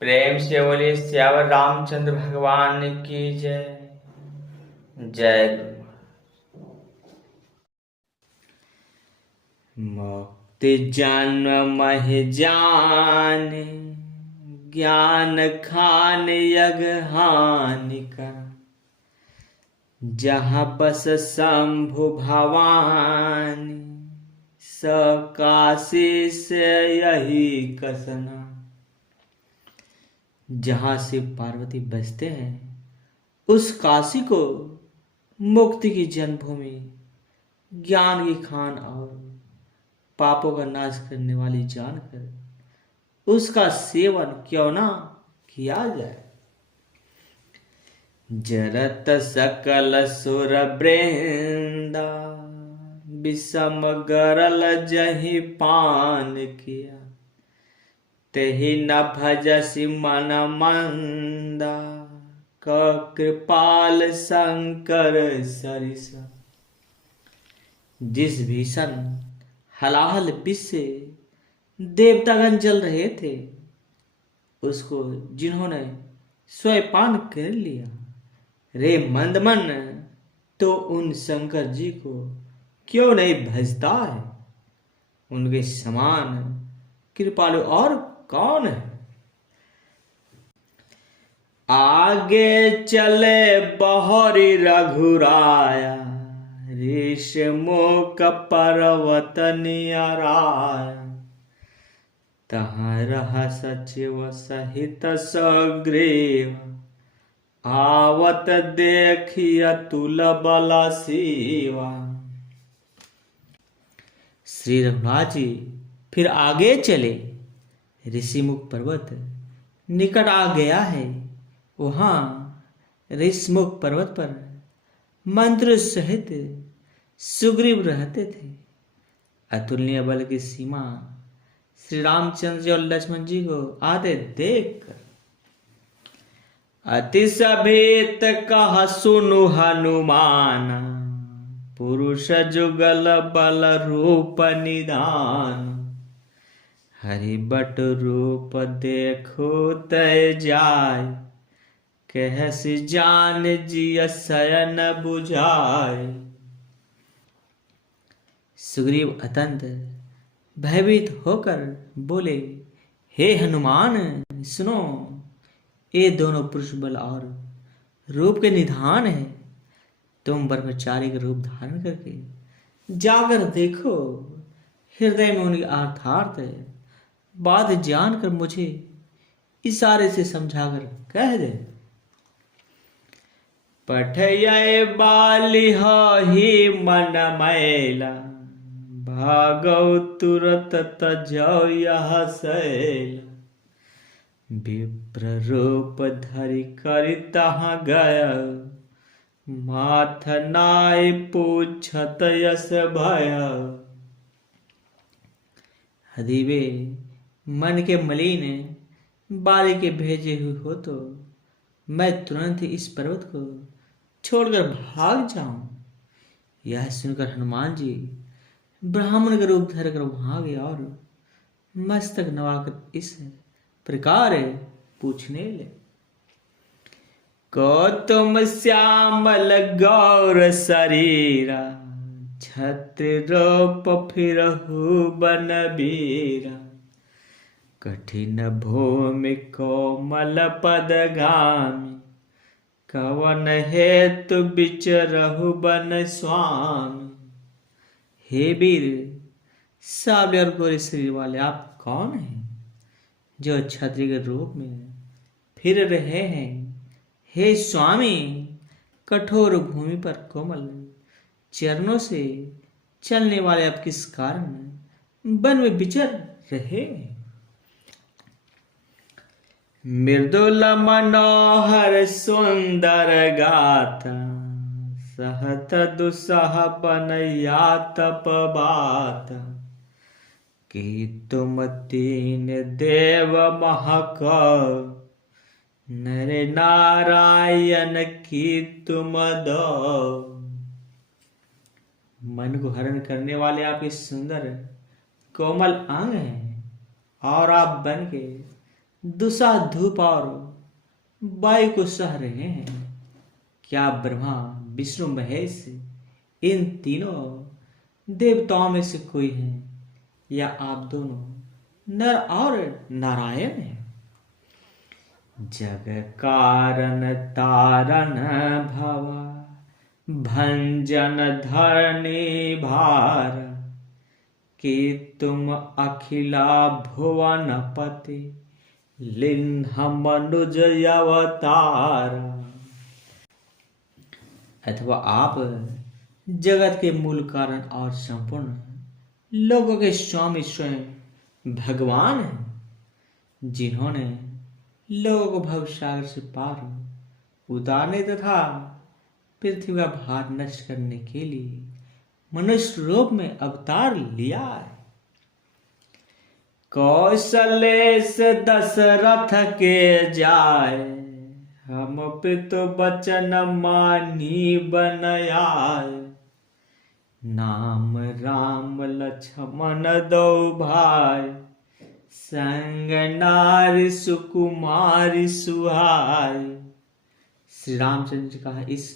प्रेम से बोलिए सियावर रामचंद्र भगवान की जय। जय गुरु। मुक्ति जन्म मह जान, ज्ञान खान यग हानिका। जहाँ बस शंभु भवानी, सकाशी से यही कसना। जहाँ शिव पार्वती बसते हैं उस काशी को मुक्ति की जन्मभूमि, ज्ञान की खान और पापों का नाश करने वाली जानकर उसका सेवन क्यों ना किया जाए। जरत सकल सुर वृंदा, विषम गरल जहि पान किया। तेहि न भजसि मन मंदा, कृपाल शंकर सरिसा। जिस भीषण हलाहल विष से देवतागण जल रहे थे, उसको जिन्होंने स्वयं पान कर लिया, रे मंदमन तो उन शंकर जी को क्यों नहीं भजता है। उनके समान कृपालु और कौन है। आगे चले बहरी रघुराया, ऋष मुख पर्वत नियराया। तहाँ रह सचिव सहित सग्रीव, आवत देखिय तुल बल शिवा। श्री रघुनाथ जी फिर आगे चले। ऋषिमुख पर्वत निकट आ गया है। वहां ऋषिमुख पर्वत पर मंत्र सहित सुग्रीव रहते थे। अतुलनीय बल की सीमा श्री रामचंद्र जी और लक्ष्मण जी को आते देखकर अति सभेत कहा सुनु हनुमान, पुरुष जुगल बल रूप निधान। हरि बट रूप देखो तय जाय, कहसि जान जिय शयन बुझाय। सुग्रीव अत्यंत भयभीत होकर बोले, हे हनुमान सुनो, ये दोनों पुरुष बल और रूप के निधान है। तुम ब्रह्मचारी का रूप धारण करके जाकर देखो, हृदय में उनकी अर्थार्थ बात जानकर मुझे इशारे से समझाकर कह दे। पठय बाली ही मन मैला, भागौ तुरत तजौ यह शैला। विप्र रूप धरि करि तहाँ गया, माथ नाय पूछत यस भया। यदि वे मन के मलिन बाली के भेजे हुए हो तो मैं तुरंत ही इस पर्वत को छोड़कर भाग जाऊं। यह सुनकर हनुमान जी ब्राह्मण का रूप धरकर वहां गए और मस्तक नवाकर इस प्रकार पूछने लगे, को तुम श्यामल गौर शरीरा, छत्र रूप फिरहु बन बीरा। कठिन भूमि कोमल पद गामी, कवन हेतु बिचरहु बन स्वामी। हे वीर, सावले और गोरे शरीर वाले आप कौन हैं जो छत्री के रूप में फिर रहे हैं। हे स्वामी, कठोर भूमि पर कोमल चरणों से चलने वाले आप किस कारण वन में विचर रहे हैं। मृदुल मनोहर सुंदर गाथा, सहत दुसह बनैया तप बात। कि तुम तीन देव महक, नर नारायण की तुम दो। मन को हरण करने वाले आपके सुंदर कोमल अंग हैं और आप बन के दुसा धूप और वायु को सह रहे हैं। क्या ब्रह्मा विष्णु महेश इन तीनों देवताओं में से कोई है, या आप दोनों नर और नारायण हैं? जग कारण तारण भवा भंजन धरणी भार, कि तुम अखिला भुवन पति लिन्ह मनुज अवतार। अथवा आप जगत के मूल कारण और संपूर्ण लोगों के स्वामी स्वयं भगवान हैं, जिन्होंने लोगों को भवसागर से पार उतारने तथा पृथ्वी का भार नष्ट करने के लिए मनुष्य रूप में अवतार लिया है। कौशलेश दशरथ के जाए, हम पितु बचन मानी बन आए। नाम राम लक्ष्मण दो भाई, संग नारी सुकुमारी सुहाई। श्री रामचंद्र जी का इस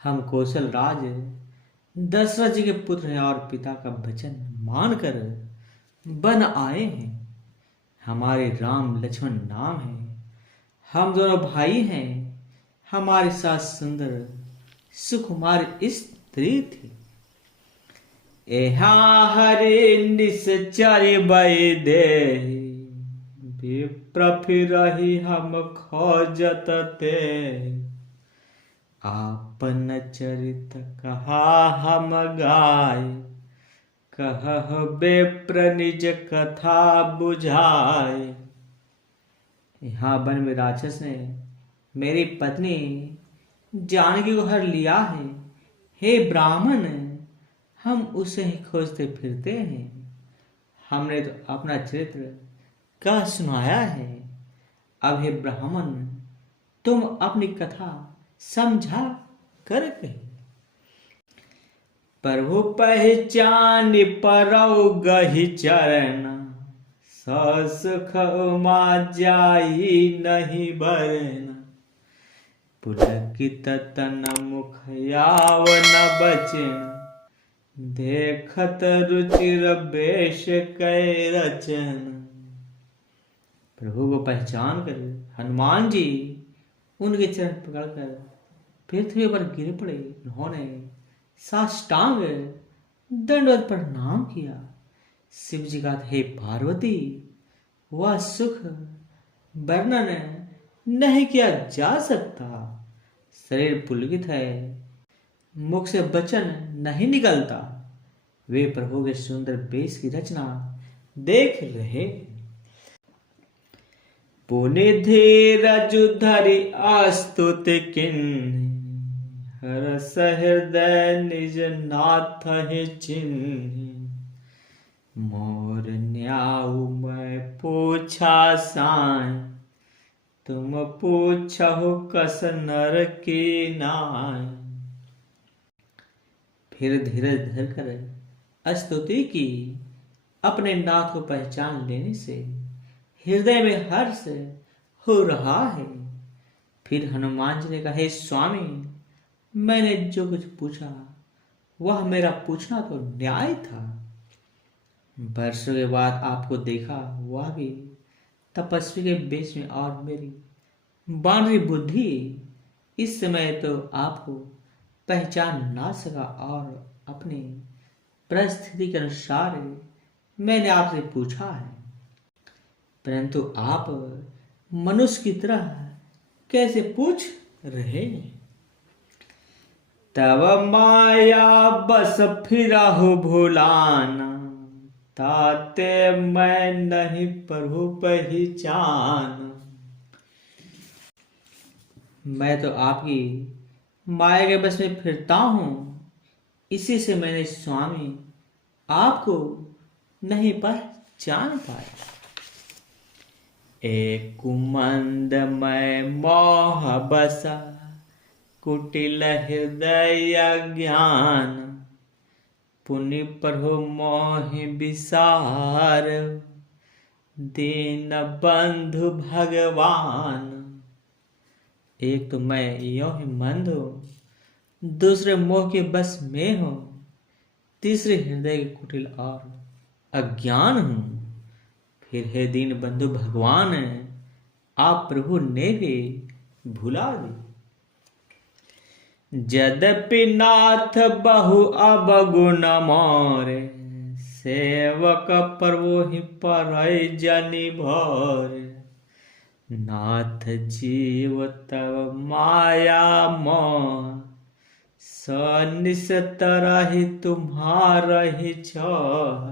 हम कौशल राज दशरथ जी के पुत्र हैं और पिता का वचन मानकर बन आए हैं। हमारे राम लक्ष्मण नाम है, हम दोनों भाई हैं। हमारे साथ सुंदर सुकुमारी स्त्री थी। यहाँ हरि निश्चर बई दे, विप्र फिरहि हम खोजत ते। आपन चरित कहा हम गाय, कह विप्र निज कथा बुझाए। यहाँ वन में राक्षस ने मेरी पत्नी जानकी को हर लिया है। हे ब्राह्मण, हम उसे ही खोजते फिरते हैं। हमने तो अपना चरित्र कह सुनाया है। अब हे ब्राह्मण, तुम अपनी कथा समझा कर कही। प्रभु पहचान परौ गहि चरण, सुख उमा जाई नहीं बरन। पुलकित तन मुख यावन बचन, देखत रुचिर बेश कै रचन। प्रभु को पहचान कर हनुमान जी उनके चरण पकड़कर पृथ्वी पर गिर पड़े। उन्होंने साष्टांग दंडवत प्रणाम किया। शिव जी का हे पार्वती, वह सुख वर्णन नहीं किया जा सकता। शरीर पुलकित है, मुख से वचन नहीं निकलता। वे प्रभु के सुंदर वेश की रचना देख रहे। पुनिधि रजु धरि आस्तुति किन्हि, हरस हृदय निज नाथ ही चिन्हि। मोर न्याऊ मैं पूछा साई, तुम पूछहु कस नर की नाई। फिर धीरज धरकर स्तुति की। अपने नाथ को पहचान लेने से हृदय में हर्ष हो रहा है। फिर हनुमान जी ने कहा, हे स्वामी, मैंने जो कुछ पूछा वह मेरा पूछना तो न्याय था। वर्षों के बाद आपको देखा, वह भी तपस्वी के बेच में, और मेरी बानरी बुद्धि इस समय तो आपको पहचान ना सका। और अपनी परिस्थिति के अनुसार मैंने आपसे पूछा है, परंतु आप मनुष्य की तरह कैसे पूछ रहे हैं? तब माया बस फिरहु भुलाना, ताते मैं नहीं प्रभु पहचान। मैं तो आपकी माया के बस में फिरता हूं, इसी से मैंने स्वामी आपको नहीं पहचान पाया। एक कुमंद मैं मोह बसा, कुटिल हृदय ज्ञान। पुनि प्रभु मोहि विसार, दीन बंधु भगवान। एक तो मैं यो ही मंद हूँ, दूसरे मोह के बस में हो, तीसरे हृदय के कुटिल और अज्ञान हूँ। फिर हे दीन बंधु भगवान, आप प्रभु ने भी भुला दी। यद्यपि नाथ बहु अवगुण मोरे, सेवक प्रभु ही पर जनि भोरे। नाथ जीव तब माया मोह, सनिस तरहि तुम्हारा ही छोह।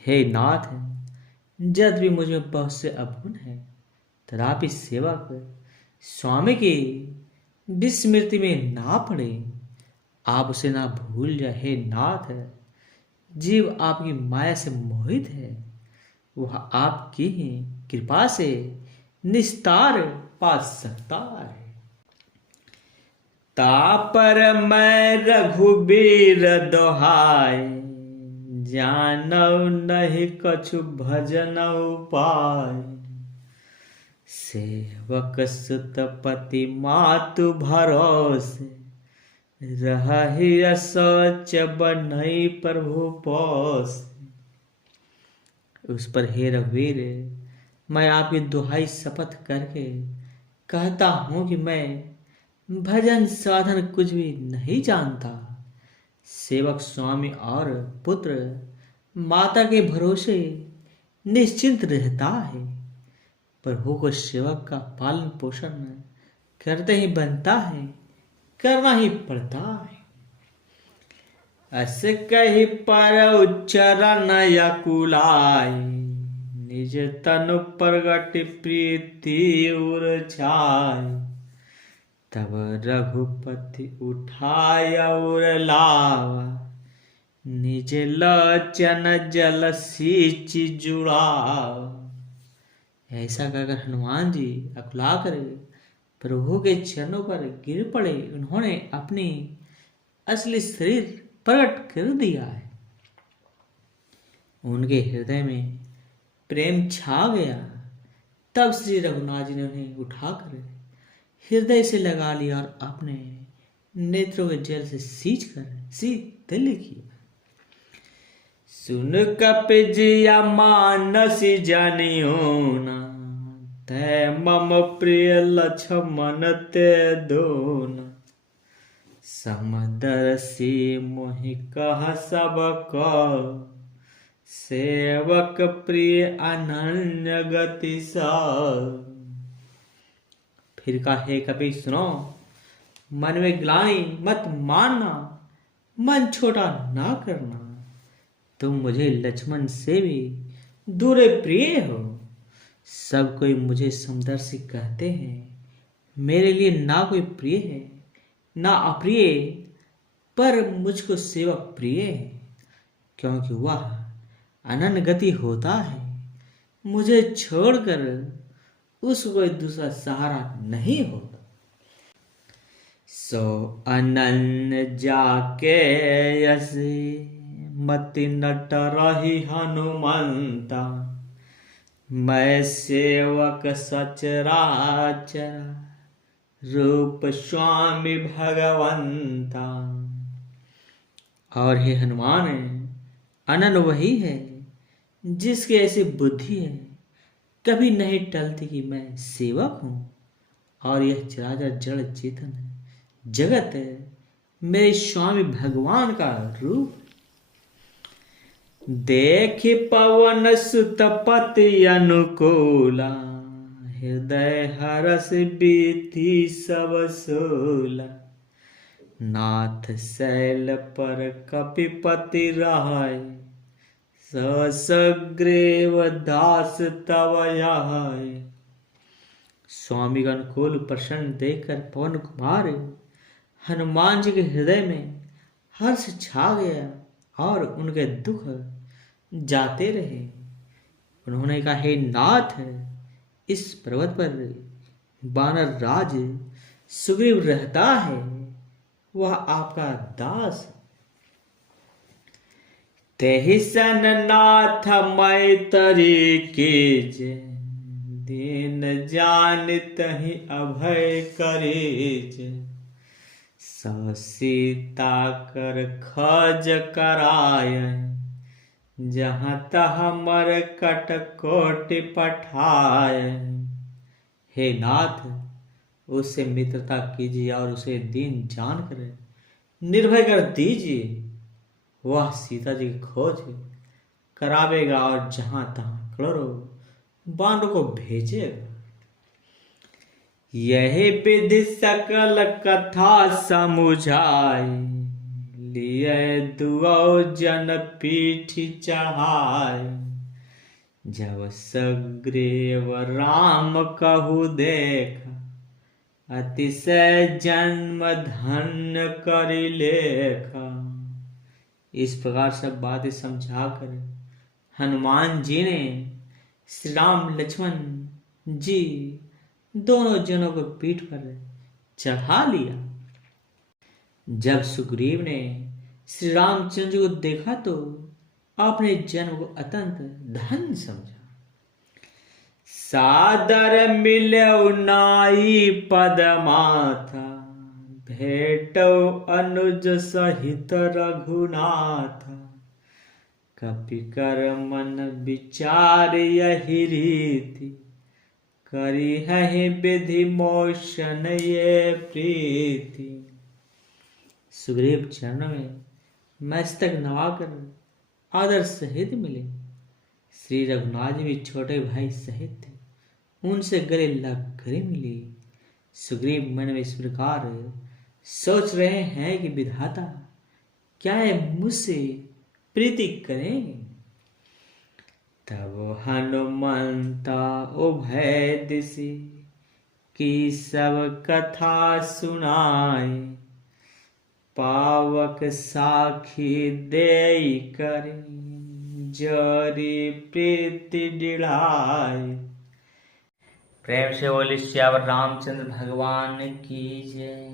हे नाथ, जद भी मुझे बहुत से अवगुण है, तथापि सेवक स्वामी की विस्मृति में ना पड़े, आप उसे ना भूल जाए। हे नाथ, जीव आपकी माया से मोहित है, वह आपकी ही कृपा से निस्तार पा सकता है। तापर मैं रघुबीर दोहाय, जानौ नहीं कछु भजन उपाय। सेवक सुत पति मातु भरोसे, रहि शौच बनई प्रभु पोस। उस पर हे रघुवीर, मैं आपकी दुहाई शपथ करके कहता हूं कि मैं भजन साधन कुछ भी नहीं जानता। सेवक स्वामी और पुत्र माता के भरोसे निश्चिंत रहता है। प्रभु को सेवक का पालन पोषण करते ही बनता है, करना ही पड़ता है। अस कही पर उच्चरण यकुलाय, निज तनु प्रगट प्रीति उर छाय। तब रघुपति उठाय और लावा, निज लोचन जल सींच जुड़ावा। ऐसा कहकर हनुमान जी अकुला कर प्रभु के चरणों पर गिर पड़े। उन्होंने अपनी असली शरीर प्रकट कर दिया है। उनके हृदय में प्रेम छा गया। तब श्री रघुनाथ जी ने उन्हें उठाकर हृदय से लगा लिया और अपने नेत्रों के जल से सींच कर शीतल किया। सुन कपिजिया मानसी जानियो ना, तै मम प्रिय लक्ष्मण ते दोना। समदर्शी मोहि कह सब कहो, सेवक प्रिय अनन्य गति सब। फिर कहा, हे कपि सुनो, मन में ग्लानि मत मानना, मन छोटा ना करना। तुम मुझे लक्ष्मण से भी दूर प्रिय हो। सब कोई मुझे समदर्शी कहते हैं। मेरे लिए ना कोई प्रिय है ना अप्रिय, पर मुझको सेवक प्रिय है, क्योंकि वह अनन्य गति होता है। मुझे छोड़कर उसको कोई दूसरा सहारा नहीं होता। सो अनन्य जाके यसे, मति नट रही हनुमंता। मैं सेवक सचराचर, रूप स्वामी भगवंता। और हे हनुमान, अनन्य वही है जिसकी ऐसी बुद्धि है, कभी नहीं टलती कि मैं सेवक हूं और यह चराचर जड़ चेतन जगत मेरे स्वामी भगवान का रूप। देख पवन सुत पति अनुकूला, हृदय हरस बीति सब सोला। नाथ शैल पर कपिपति रहाय, सग्रीव दास तव यहाय। स्वामी का अनुकूल प्रसन्न देखकर पवन कुमार हनुमान जी के हृदय में हर्ष छा गया और उनके दुख जाते रहे। उन्होंने कहा, हे नाथ, इस पर्वत पर वानर राज सुग्रीव रहता है, वह आपका दास। तेहि सन नाथ मैतरी कीजे, दीन जान तहि अभय करीज। सीता कर खज कराय, जहाँ तहाँ मरकट कोटि पठाय। हे नाथ, उससे मित्रता कीजिए और उसे दीन जानकर निर्भय कर दीजिए। वह सीता जी की खोज करावेगा और जहां तहां करोड़ों बानरों को भेजेगा। यही विधि सकल कथा समुझाई, लिए दुऔ जन पीठी चढ़ाई। जब सग्रीव राम कहु देखा, अतिशय जन्म धन्य करि लेखा। इस प्रकार सब बातें समझाकर हनुमान जी ने श्री राम लक्ष्मण जी दोनों जनों को पीठ पर चढ़ा लिया। जब सुग्रीव ने श्री रामचंद्र को देखा तो अपने जन्म को अत्यंत धन्य समझा। सादर मिलौ नाई पद माथा, भेटौ अनुज सहित रघुनाथ। कपिकर मन विचार यही रीति, करिहहि विधि मोशन ये प्रीति। सुग्रीव चरणों में मस्तक नवाकर आदर सहित मिले। श्री रघुनाथ जी भी छोटे भाई सहित थे, उनसे गले लग कर मिले। सुग्रीव मन में इस प्रकार सोच रहे हैं कि विधाता क्या है मुझसे प्रीति करेंगे। तब हनुमंता उभय दिशि, की सब कथा सुनाए। पावक साखी देई करी, जरी प्रीति दिढ़ाए। प्रेम से बोले श्यावर रामचंद्र भगवान की जय।